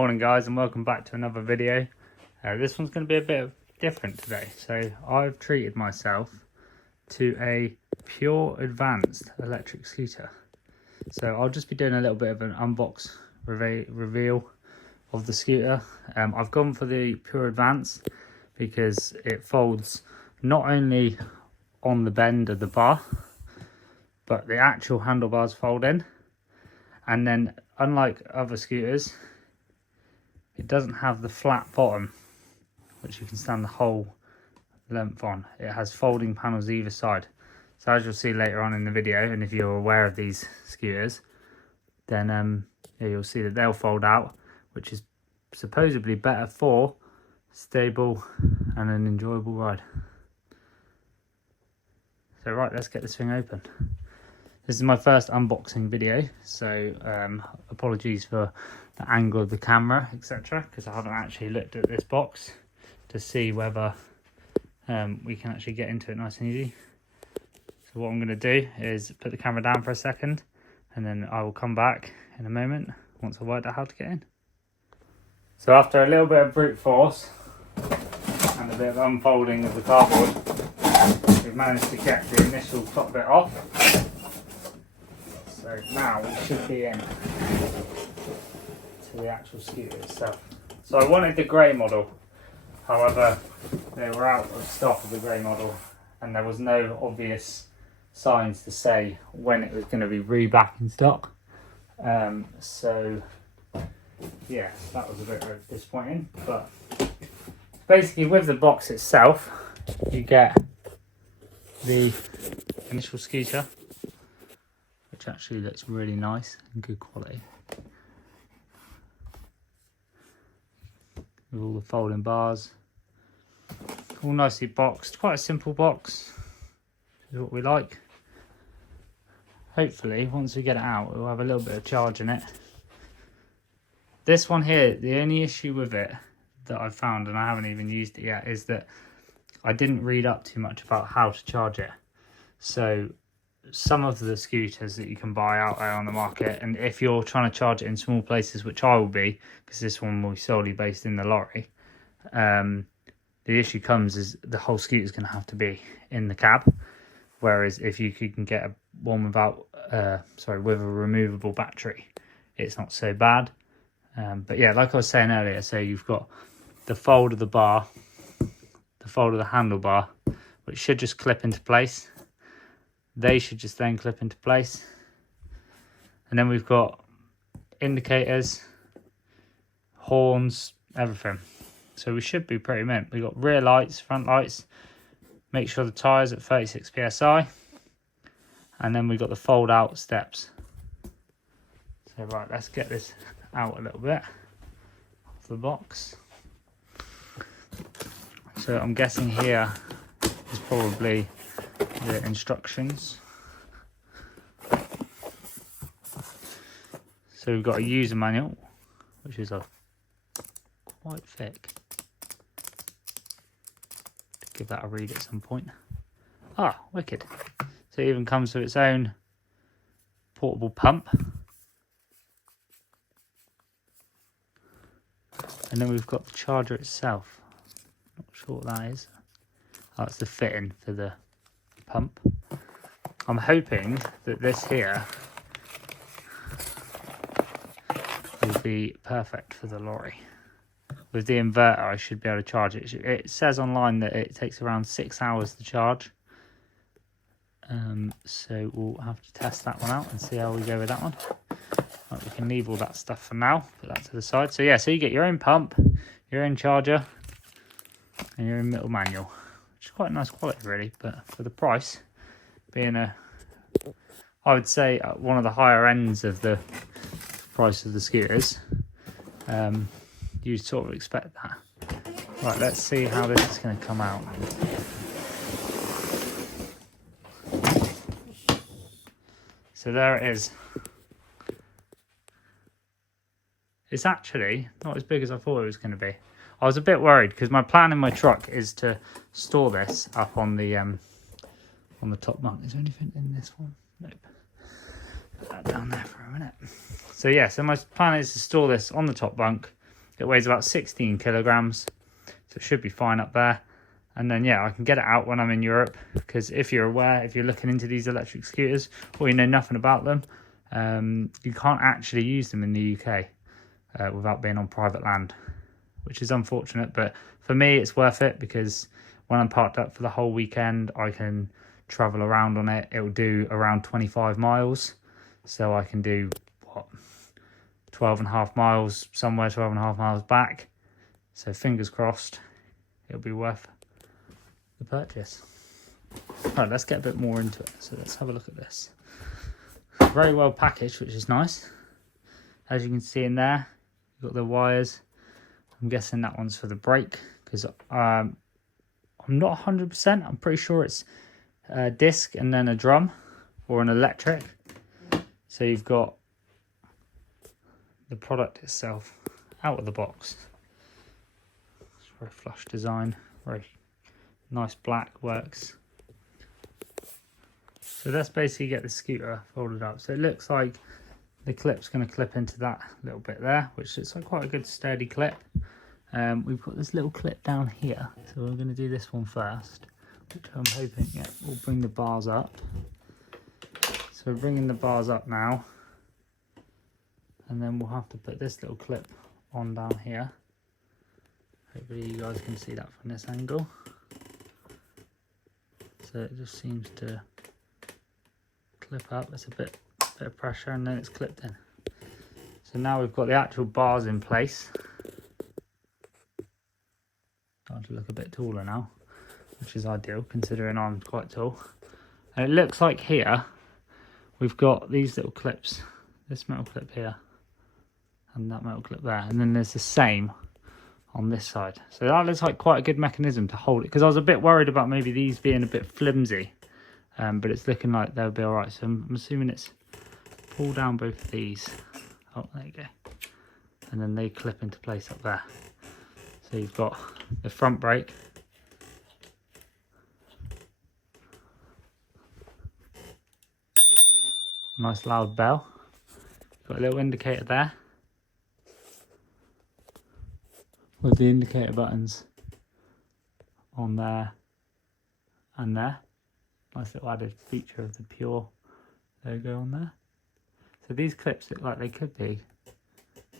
Morning guys, and welcome back to another video. This one's going to be a bit different today. So I've treated myself to a Pure Advanced electric scooter. So I'll just be doing a little bit of an unbox reveal of the scooter. I've gone for the Pure Advanced because it folds not only on the bend of the bar, but the actual handlebars fold in. And then unlike other scooters, it doesn't have the flat bottom, which you can stand the whole length on. It has folding panels either side. So as you'll see later on in the video, and if you're aware of these scooters, then you'll see that they'll fold out, which is supposedly better for stable and an enjoyable ride. So right, let's get this thing open. This is my first unboxing video, so apologies for the angle of the camera, etc., because I haven't actually looked at this box to see whether we can actually get into it nice and easy. So what I'm going to do is put the camera down for a second, and then I will come back in a moment once I've worked out how to get in. So after a little bit of brute force and a bit of unfolding of the cardboard, we've managed to get the initial top bit off. So now we should be in to the actual scooter itself. So I wanted the grey model, however they were out of stock of the grey model and there was no obvious signs to say when it was going to be back in stock. So yeah, that was a bit disappointing, but basically with the box itself you get the initial scooter, which actually looks really nice and good quality, with all the folding bars, all nicely boxed. Quite a simple box, which is what we like. Hopefully once we get it out we'll have a little bit of charge in it. This one here, the only issue with it that I've found, and I haven't even used it yet, is that I didn't read up too much about how to charge it. So some of the scooters that you can buy out there on the market, and if you're trying to charge it in small places, which I will be, because this one will be solely based in the lorry, the issue comes is the whole scooter is going to have to be in the cab, whereas if you can get one without with a removable battery, it's not so bad. But yeah, like I was saying earlier, so you've got the fold of the bar, the fold of the handlebar, which should just clip into place. They should just then clip into place. And then we've got indicators, horns, everything. So we should be pretty mint. We've got rear lights, front lights. Make sure the tyres at 36 psi. And then we've got the fold out steps. So right, let's get this out a little bit off the box. So I'm guessing here is probably the instructions. So we've got a user manual, which is quite thick. Give that a read at some point. Ah, wicked. So it even comes with its own portable pump. And then we've got the charger itself. Not sure what that is. Oh, it's the fitting for the pump. I'm hoping that this here will be perfect for the lorry. With the inverter I should be able to charge it. It says online that it takes around 6 hours to charge. So we'll have to test that one out and see how we go with that one. Right, we can leave all that stuff for now, put that to the side. So yeah, so you get your own pump, your own charger, and your own little manual, which is quite nice quality really, but for the price, being I would say one of the higher ends of the price of the scooters, you sort of expect that. Right, let's see how this is going to come out. So there it is. It's actually not as big as I thought it was going to be. I was a bit worried because my plan in my truck is to store this up on the top bunk. Is there anything in this one? Nope. Put that down there for a minute. So yeah, so my plan is to store this on the top bunk It weighs about 16 kilograms, so it should be fine up there. And then, yeah, I can get it out when I'm in Europe, because if you're aware, if you're looking into these electric scooters or you know nothing about them, you can't actually use them in the UK without being on private land, which is unfortunate. But for me, it's worth it, because when I'm parked up for the whole weekend, I can travel around on it. It will do around 25 miles. So I can do, 12.5 miles somewhere, 12.5 miles back. So fingers crossed, it'll be worth the purchase. Right, let's get a bit more into it. So let's have a look at this. Very well packaged, which is nice. As you can see in there, you've got the wires. I'm guessing that one's for the brake, because I'm not 100%. I'm pretty sure it's a disc and then a drum or an electric. So you've got the product itself out of the box. It's very flush design, very nice black, works. So let's basically get the scooter folded up. So it looks like the clip's going to clip into that little bit there, which looks like quite a good sturdy clip. We've got this little clip down here, so we're going to do this one first, which I'm hoping, yeah, will bring the bars up. So we're bringing the bars up now, and then we'll have to put this little clip on down here. Hopefully you guys can see that from this angle. So it just seems to clip up. It's a bit of pressure, and then it's clipped in. So now we've got the actual bars in place. Starting to look a bit taller now, which is ideal considering I'm quite tall. And it looks like here we've got these little clips, this metal clip here and that metal clip there, and then there's the same on this side. So that looks like quite a good mechanism to hold it, because I was a bit worried about maybe these being a bit flimsy, but it's looking like they'll be all right. So I'm assuming it's pull down both of these. Oh, there you go. And then they clip into place up there. So you've got the front brake, nice loud bell, got a little indicator there with the indicator buttons on there and there. Nice little added feature of the Pure logo on there. So these clips look like they could be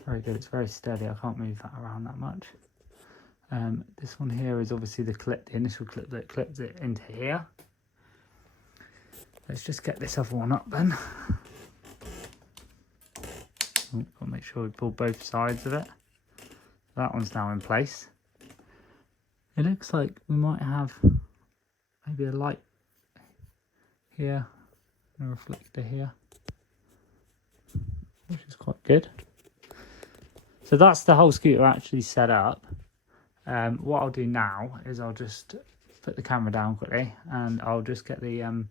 very good. It's very steady. I can't move that around that much. This one here is obviously the clip, the initial clip that clips it into here. Let's just get this other one up then. Got to make sure we pull both sides of it. That one's now in place. It looks like we might have maybe a light here and a reflector here, which is quite good. So that's the whole scooter actually set up. What I'll do now is I'll just put the camera down quickly, and I'll just get the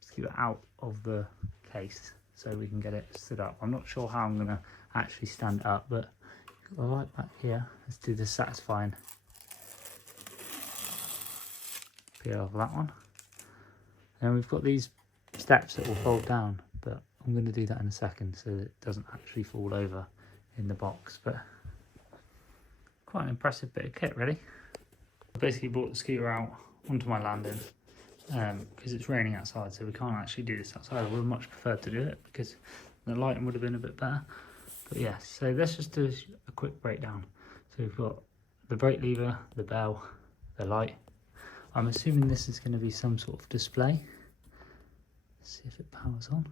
scooter out of the case so we can get it stood up. I'm not sure how I'm going to actually stand it up, but got the light back here. Let's do the satisfying peel off that one. And we've got these steps that will fold down, but I'm going to do that in a second so that it doesn't actually fall over in the box. But quite an impressive bit of kit, really. I basically brought the scooter out onto my landing because it's raining outside, so we can't actually do this outside. I would have much preferred to do it because the lighting would have been a bit better. But yeah, so let's just do a quick breakdown. So we've got the brake lever, the bell, the light. I'm assuming this is going to be some sort of display. Let's see if it powers on.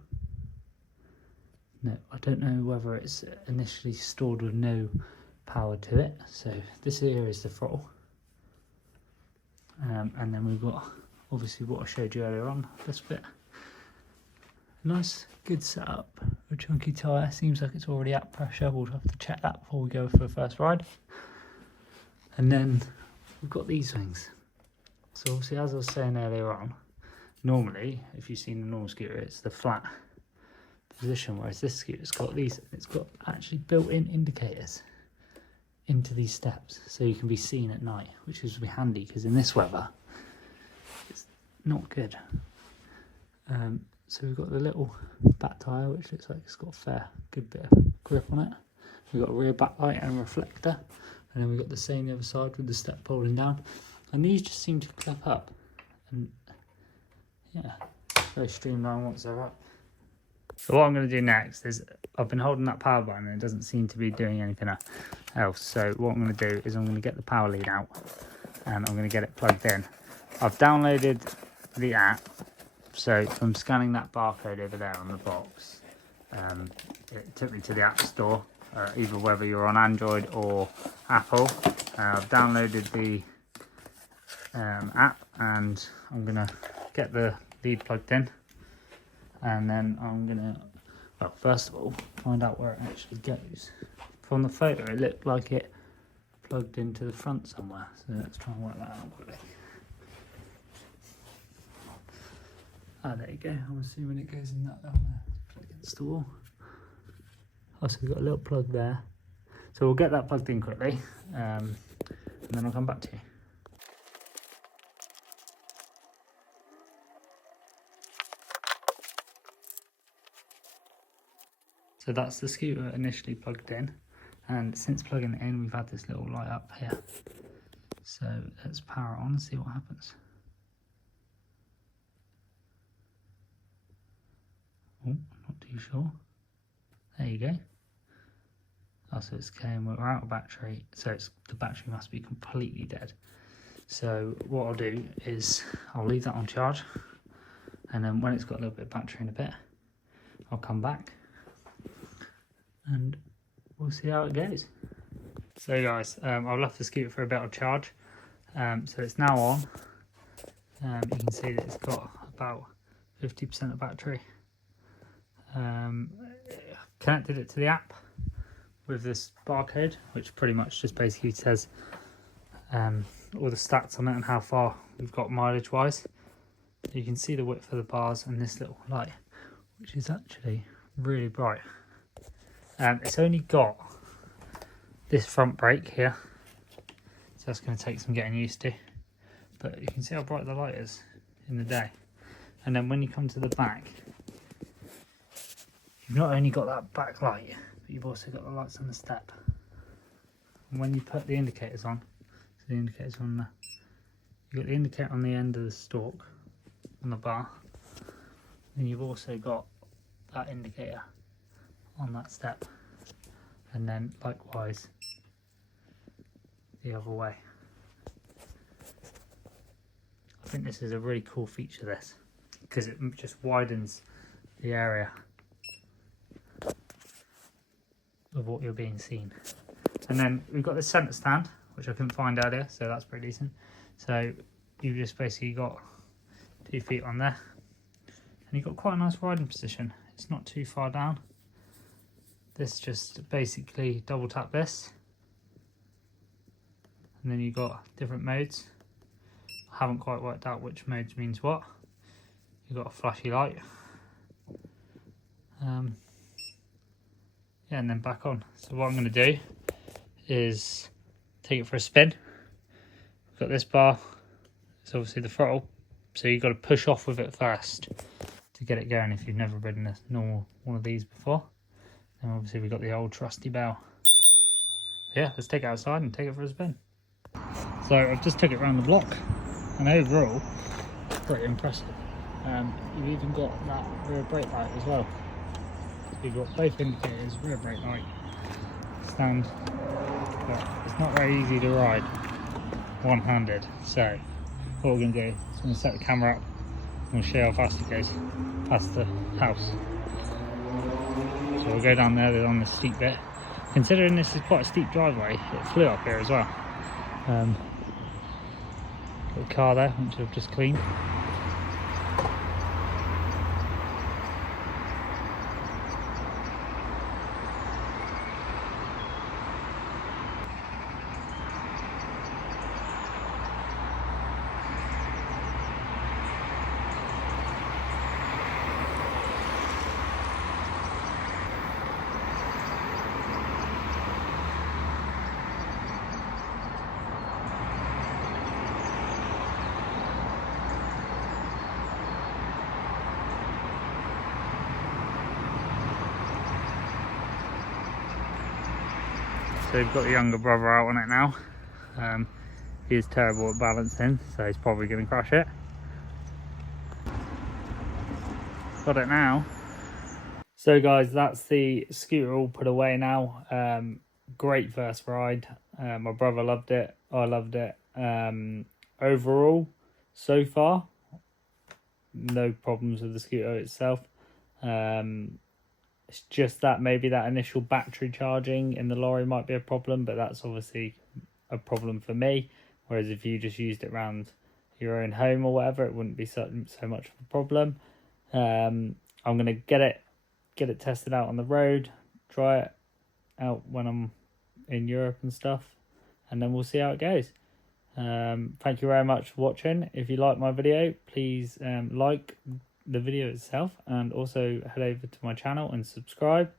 No, I don't know whether it's initially stored with no power to it. So this here is the throttle. And then we've got obviously what I showed you earlier on, this bit. Nice, good setup. A chunky tyre, seems like it's already at pressure. We'll have to check that before we go for the first ride. And then we've got these things. So obviously, as I was saying earlier on, normally, if you've seen a normal scooter, it's the flat position, whereas this scooter's got these, it's got actually built-in indicators into these steps, so you can be seen at night, which is really handy, because in this weather, it's not good. So we've got the little back tyre, which looks like it's got a fair good bit of grip on it. We've got a rear backlight and a reflector, and then we've got the same the other side with the step folding down. And these just seem to clip up, and yeah, very streamlined once they're up. So what I'm going to do next is, I've been holding that power button and it doesn't seem to be doing anything else. So what I'm going to do is I'm going to get the power lead out and I'm going to get it plugged in. I've downloaded the app, so from scanning that barcode over there on the box, it took me to the App Store, either whether you're on Android or Apple. I've downloaded the app and I'm going to get the lead plugged in. And then I'm gonna, well, first of all, find out where it actually goes. From the photo, it looked like it plugged into the front somewhere. So let's try and work that out quickly. Ah, there you go. I'm assuming it goes in that down there. Plug against the wall. Also, we've got a little plug there. So we'll get that plugged in quickly, and then I'll come back to you. So that's the scooter initially plugged in, and since plugging it in we've had this little light up here. So let's power it on and see what happens. Oh, not too sure. There you go. Oh, so it's came, we're out of battery, so the battery must be completely dead. So what I'll do is I'll leave that on charge, and then when it's got a little bit of battery in a bit, I'll come back and we'll see how it goes. So guys, I've left the scooter for a bit of charge, so it's now on. You can see that it's got about 50% of battery. Connected it to the app with this barcode, which pretty much just basically says all the stats on it and how far we've got mileage wise. You can see the width of the bars and this little light, which is actually really bright. It's only got this front brake here, so that's going to take some getting used to, but you can see how bright the light is in the day. And then when you come to the back, you've not only got that back light, but you've also got the lights on the step. And when you put the indicators on, so the indicators on the, you've got the indicator on the end of the stalk on the bar, and you've also got that indicator on that step, and then likewise the other way. I think this is a really cool feature, this, because it just widens the area of what you're being seen. And then we've got the centre stand, which I couldn't find earlier, so that's pretty decent. So you've just basically got 2 feet on there, and you've got quite a nice riding position. It's not too far down. This just basically double tap this, and then you've got different modes. I haven't quite worked out which modes means what. You've got a flashy light, yeah, and then back on. So what I'm going to do is take it for a spin. We've got this bar, it's obviously the throttle, so you've got to push off with it first to get it going if you've never ridden a normal one of these before. And obviously we've got the old trusty bell. Yeah, let's take it outside and take it for a spin. So I've just took it around the block, and overall it's pretty impressive. You've even got that rear brake light as well. So you've got both indicators, rear brake light, stand, but it's not very easy to ride one-handed. So what we're going to do is I'm going to set the camera up and we'll show you how fast it goes past the house. So we'll go down there on the steep bit. Considering this is quite a steep driveway, it flew up here as well. Got the car there, which I've just cleaned. So we've got the younger brother out on it now. He's terrible at balancing, so he's probably going to crash it. Got it now. So guys, that's the scooter all put away now. Great first ride. My brother loved it. I loved it. Overall, so far, no problems with the scooter itself. It's just that maybe that initial battery charging in the lorry might be a problem, but that's obviously a problem for me. Whereas if you just used it around your own home or whatever, it wouldn't be so much of a problem. I'm gonna get it tested out on the road, try it out when I'm in Europe and stuff, and then we'll see how it goes. Thank you very much for watching. If you like my video, please like the video itself, and also head over to my channel and subscribe.